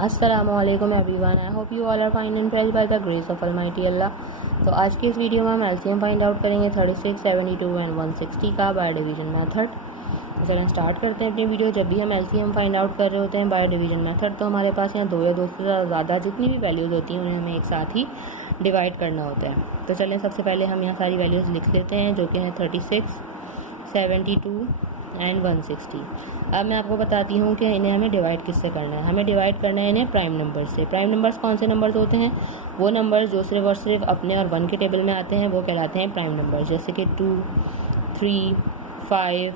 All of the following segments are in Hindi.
अस्सलामुअलैकुम everyone, I hope you all are fine and well by the grace of almighty Allah. तो आज की इस वीडियो में हम एलसीएम फाइंड आउट करेंगे 36, 72 एंड 160 का बाय डिवीजन मेथड। तो चलें स्टार्ट करते हैं अपनी वीडियो। जब भी हम एलसीएम फाइंड आउट कर रहे होते हैं बाय डिवीजन मेथड, तो हमारे पास यहाँ दो या दो से ज़्यादा जितनी भी वैल्यूज़ होती हैं उन्हें हमें एक साथ ही डिवाइड करना होता है। तो चलें सबसे पहले हम यहाँ सारी वैल्यूज़ लिख लेते हैं, जो कि हैं 36, 72 एंड 160। अब मैं आपको बताती हूँ कि इन्हें हमें डिवाइड किससे करना है। हमें डिवाइड करना है इन्हें प्राइम नंबर से। प्राइम नंबर्स कौन से नंबर्स होते हैं? वो नंबर्स जो सिर्फ और सिर्फ अपने और 1 के टेबल में आते हैं वो कहलाते हैं प्राइम नंबर्स, जैसे कि 2, 3, 5,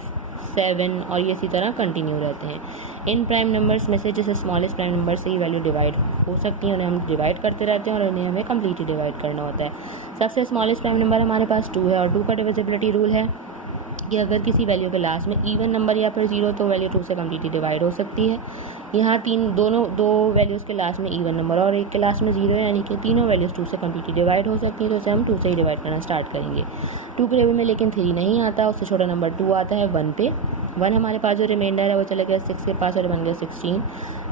7 और ये इसी तरह कंटिन्यू रहते हैं। इन प्राइम नंबर्स में से जैसे स्मॉलेस्ट प्राइम नंबर से ही वैल्यू डिवाइड हो सकती है, उन्हें हम डिवाइड करते रहते हैं और उन्हें हमें कम्प्लीटली डिवाइड करना होता है। सबसे स्मॉलेस्ट प्राइम नंबर हमारे पास 2 है, और 2 का डिविजिबिलिटी रूल है कि अगर किसी वैल्यू के लास्ट में इवन नंबर या फिर 0 तो वैल्यू 2 से कम्प्लीटली डिवाइड हो सकती है। यहाँ दो वैल्यूज़ के लास्ट में इवन नंबर और एक के लास्ट में 0 है, यानी कि तीनों वैल्यूज़ 2 से कम्प्लीटली डिवाइड हो सकती है। तो उसे हम 2 से ही डिवाइड करना स्टार्ट करेंगे। 2 के टेबल में लेकिन 3 नहीं आता, उससे छोटा नंबर 2 आता है 1 पे। 1 हमारे पास जो रिमाइंडर है वो चला गया 6 के पास और बन गया 16।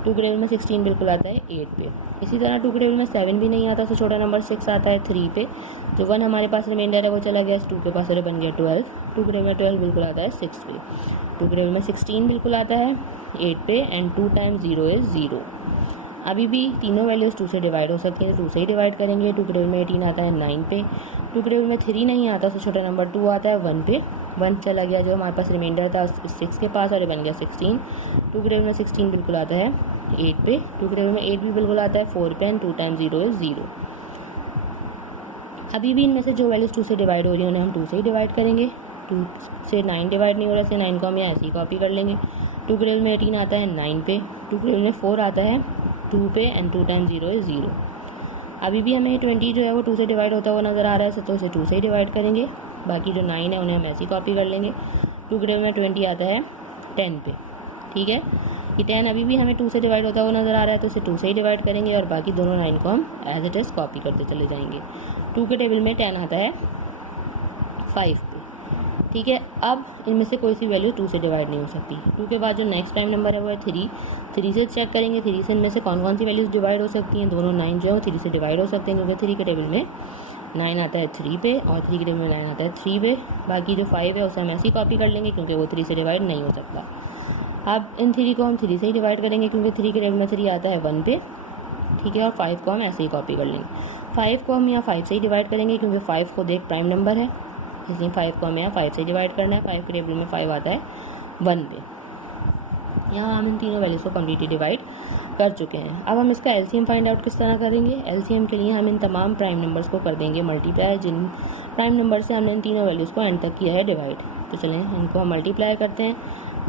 2 के टेबल में 16 बिल्कुल आता है 8 पे। इसी तरह 2 के टेबल में 7 भी नहीं आता, उससे छोटा नंबर 6 आता है 3 पे। जो 1 हमारे पास रिमाइंडर है वो चला गया 2 के पास और बन गया 12। 2 के टेबल में 12 बिल्कुल आता है 6 पे। 2 के टेबल में 16 बिल्कुल आता है 8 पे एंड 2 टाइम्स 0 इज़ 0। अभी भी तीनों वैल्यूज़ 2 से डिवाइड हो सकती हैं, तो 2 से ही डिवाइड करेंगे। 2 के टेबल में 18 आता है 9 पे। 2 के टेबल में 3 नहीं आता, उससे छोटा नंबर 2 आता है 1 पे। 1 चला गया, जो हमारे पास रिमाइंडर था 6 के पास और बन गया 16। 2 के टेबल में 16 बिल्कुल आता है 8 पे। 2 के टेबल में 8 भी बिल्कुल आता है 4 पे एंड 2 टाइम्स 0 इज़ 0। अभी भी इनमें से जो वैल्यूज़ 2 से डिवाइड हो रही है उन्हें हम 2 से ही डिवाइड करेंगे। 2 से 9 डिवाइड नहीं हो रहा, इसलिए 9 को हम यहाँ ऐसे ही कॉपी कर लेंगे। 2 के टेबल में 18 आता है 9 पे। 2 के टेबल में 4 आता है 2 पे एंड 2 टाइम्स 0 इज़ 0। अभी भी हमें 20 जो है वो 2 से डिवाइड होता हुआ नज़र आ रहा है, तो इसे 2 से ही डिवाइड करेंगे। बाकी जो 9 है उन्हें हम ऐसे ही कॉपी कर लेंगे। 2 के टेबल में 20 आता है 10 पे। ठीक है, ये 10 अभी भी हमें 2 से डिवाइड होता हुआ नज़र आ रहा है, तो इसे 2 से ही डिवाइड करेंगे और बाकी दोनों 9 को हम एज इट इज़ कॉपी करते चले जाएंगे। 2 के टेबल में 10 आता है 5 पे। ठीक है, अब इनमें से कोई सी वैल्यू 2 से डिवाइड नहीं हो सकती। 2 के बाद जो नेक्स्ट प्राइम नंबर है वो है 3। 3 से चेक करेंगे 3 से इनमें से कौन कौन सी वैल्यूज़ डिवाइड हो सकती हैं। दोनों 9 जो है 3 से डिवाइड हो सकते हैं, क्योंकि 3 के टेबल में 9 आता है 3 पे और 3 के टेबल में 9 आता है 3 पे। बाकी जो 5 है उसे हम ऐसे ही कॉपी कर लेंगे, क्योंकि वो 3 से डिवाइड नहीं हो सकता। अब इन 3 को हम 3 से ही डिवाइड करेंगे, क्योंकि 3 के टेबल में 3 आता है 1 पे। ठीक है, और 5 को हम ऐसे ही कॉपी कर लेंगे। 5 को हम यहाँ 5 से ही डिवाइड करेंगे, क्योंकि 5 खुद एक प्राइम नंबर है, इसलिए 5 को हमें यहाँ 5 से डिवाइड करना है। 5 के टेबल में 5 आता है 1 पे। यहाँ हम इन तीनों वैल्यूज़ को कम्प्लीटली डिवाइड कर चुके हैं। अब हम इसका एलसीएम फाइंड आउट किस तरह करेंगे? एलसीएम के लिए हम इन तमाम प्राइम नंबर्स को कर देंगे मल्टीप्लाई, जिन प्राइम नंबर से हमने इन तीनों वैल्यूज़ को एंड तक किया है डिवाइड। तो चलें इनको हम मल्टीप्लाई करते हैं।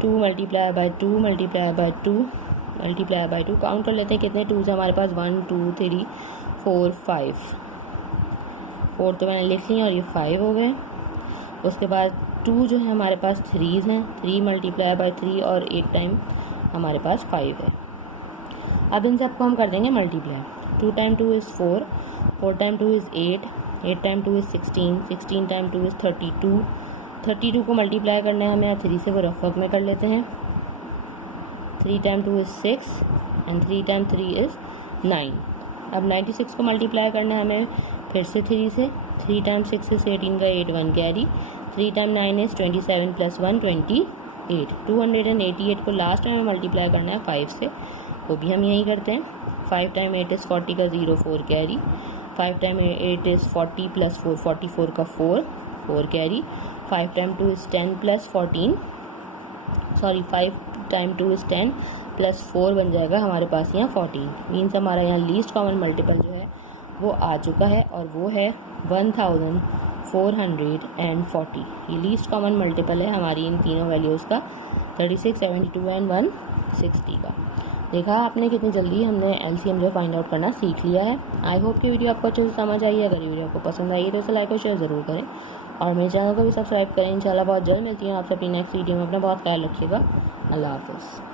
2 multiply by 2 multiply by 2 multiply by 2। Count कर लेते हैं कितने 2 से हमारे पास 1 2 3 4 5। 4 तो मैंने लिख लिया और ये 5 हो गए। उसके बाद 2 जो है हमारे पास 3 हैं, 3 मल्टीप्लाई बाय 3 और 8 टाइम हमारे पास 5 है। अब इन सबको हम कर देंगे multiply. 2 time 2 is 4, 4 time 2 is 8, 8 time 2 is 16, 16 time 2 is 32। 32 को मल्टीप्लाई करना है हमें 3 से, वो रफ वर्क में कर लेते हैं। 3 time 2 is 6 and 3 time 3 is 9। अब 96 को मल्टीप्लाई करना है हमें फिर से 3 से। 3 टाइम 6 इज़ 18 का 8 1 कैरी। 3 time 9 is 27 plus 1 28। 288 को लास्ट टाइम मल्टीप्लाई करना है 5 से, वो भी हम यही करते हैं। 5 टाइम 8 इज़ 40 का 0 4 कैरी। 5 टाइम 8 इज़ 40 प्लस 4 44 का 4 carry. 5 time 2 is 10 plus 14 5 time 2 is 10 plus 4 बन जाएगा हमारे पास यहाँ 14। मीन्स हमारा यहाँ लीस्ट कॉमन मल्टीपल जो है वो आ चुका है और वो है 1440। ये लीस्ट कॉमन मल्टीपल है हमारी इन तीनों वैल्यूज़ का, 36, 72 एंड 160 का। देखा आपने कितनी जल्दी हमने एलसीएम जो फाइंड आउट करना सीख लिया है। आई होप कि वीडियो आपको अच्छे से समझ आई है। अगर वीडियो आपको पसंद आई है तो उसे लाइक और शेयर ज़रूर करें और मेरे चैनल को भी सब्सक्राइब करें। इंशाल्लाह बहुत जल्द मिलती हूँ आपसे अपनी नेक्स्ट वीडियो में। अपना बहुत ख्याल रखिएगा। अल्लाह हाफ़िज़।